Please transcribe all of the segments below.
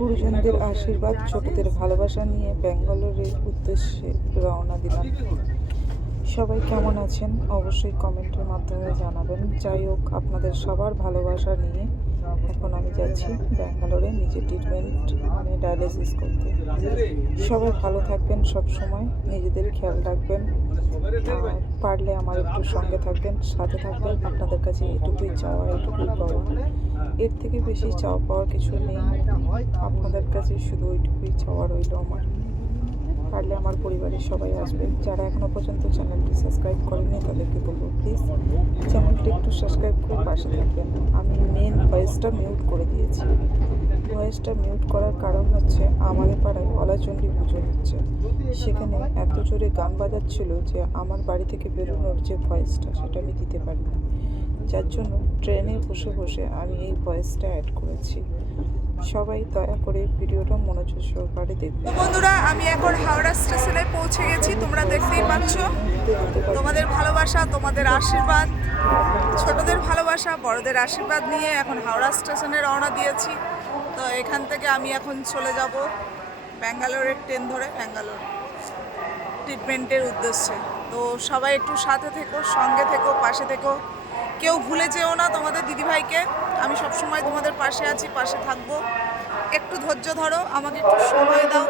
গুরুজনদের আশীর্বাদ, ছোটদের ভালোবাসা নিয়ে ব্যাঙ্গালোরের উদ্দেশ্যে রওনা দিলাম। সবাই কেমন আছেন অবশ্যই কমেন্টের মাধ্যমে জানাবেন। যাই হোক, আপনাদের সবার ভালোবাসা নিয়ে এখন আমি যাচ্ছি ব্যাঙ্গালোরে নিজের ট্রিটমেন্ট মানে ডায়ালিসিস করতে। সবাই ভালো থাকবেন, সব সময় নিজেদের খেয়াল রাখবেন, আর পারলে আমার একটু সঙ্গে থাকবেন, সাথে থাকবেন। আপনাদের কাছে এটুকুই চাওয়া, এটুকুই পাওয়া, এর থেকে বেশি চাওয়া পাওয়ার কিছু নেই। আপনাদের কাছে শুধু ওইটুকুই চাওয়া রইল আমার। পারলে আমার পরিবারের সবাই আসবেন। যারা এখনও পর্যন্ত চ্যানেলটি সাবস্ক্রাইব করেনি তাদেরকে বলবো প্লিজ চ্যানেলটি একটু সাবস্ক্রাইব করে পাশে থাকবেন। আমি মেন ভয়েসটা মিউট করে দিয়েছি। ভয়েসটা মিউট করার কারণ হচ্ছে আমাদের পাড়ায় অলাচণ্ডী পুজো হচ্ছে, সেখানে এত জোরে গান বাজাচ্ছিল যে আমার বাড়ি থেকে বেরোনোর যে ভয়েসটা সেটা আমি দিতে পারিনি, যার জন্য ট্রেনে বসে বসে আমি এই ভয়েসটা অ্যাড করেছি। সবাই দয়া করে ভিডিওটা মনোযোগ সহকারে দেখবেন। বন্ধুরা, আমি এখন হাওড়া স্টেশনে পৌঁছে গেছি। তোমরা দেখতেই পাচ্ছ, তোমাদের ভালোবাসা, তোমাদের আশীর্বাদ, ছোটদের ভালোবাসা, বড়দের আশীর্বাদ নিয়ে এখন হাওড়া স্টেশনে রওনা দিয়েছি। তো এখান থেকে আমি এখন চলে যাব ব্যাঙ্গালোরের ট্রেন ধরে ব্যাঙ্গালোর ট্রিটমেন্টের উদ্দেশ্যে। তো সবাই একটু সাথে থেকো, সঙ্গে থেকো, পাশে থেকো, কেউ ভুলে যেও না তোমাদের দিদিভাইকে। আমি সবসময় তোমাদের পাশে আছি, পাশে থাকবো। একটু ধৈর্য ধরো, আমাকে একটু সময় দাও।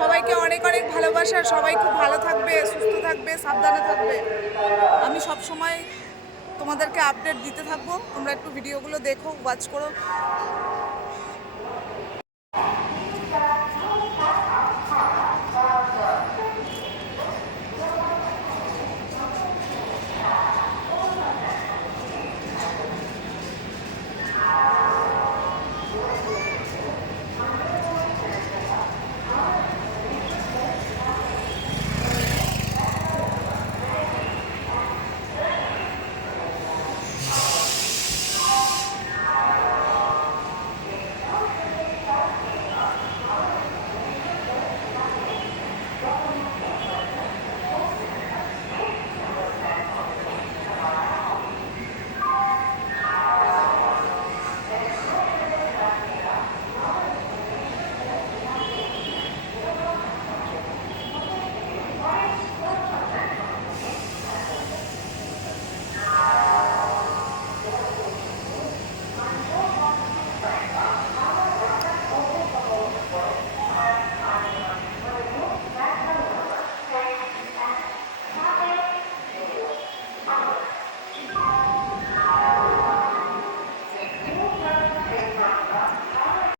সবাইকে অনেক অনেক ভালোবাসা। সবাই খুব ভালো থাকবে, সুস্থ থাকবে, সাবধানে থাকবে। আমি সব সময় তোমাদেরকে আপডেট দিতে থাকবো। তোমরা একটু ভিডিওগুলো দেখো, ওয়াচ করো।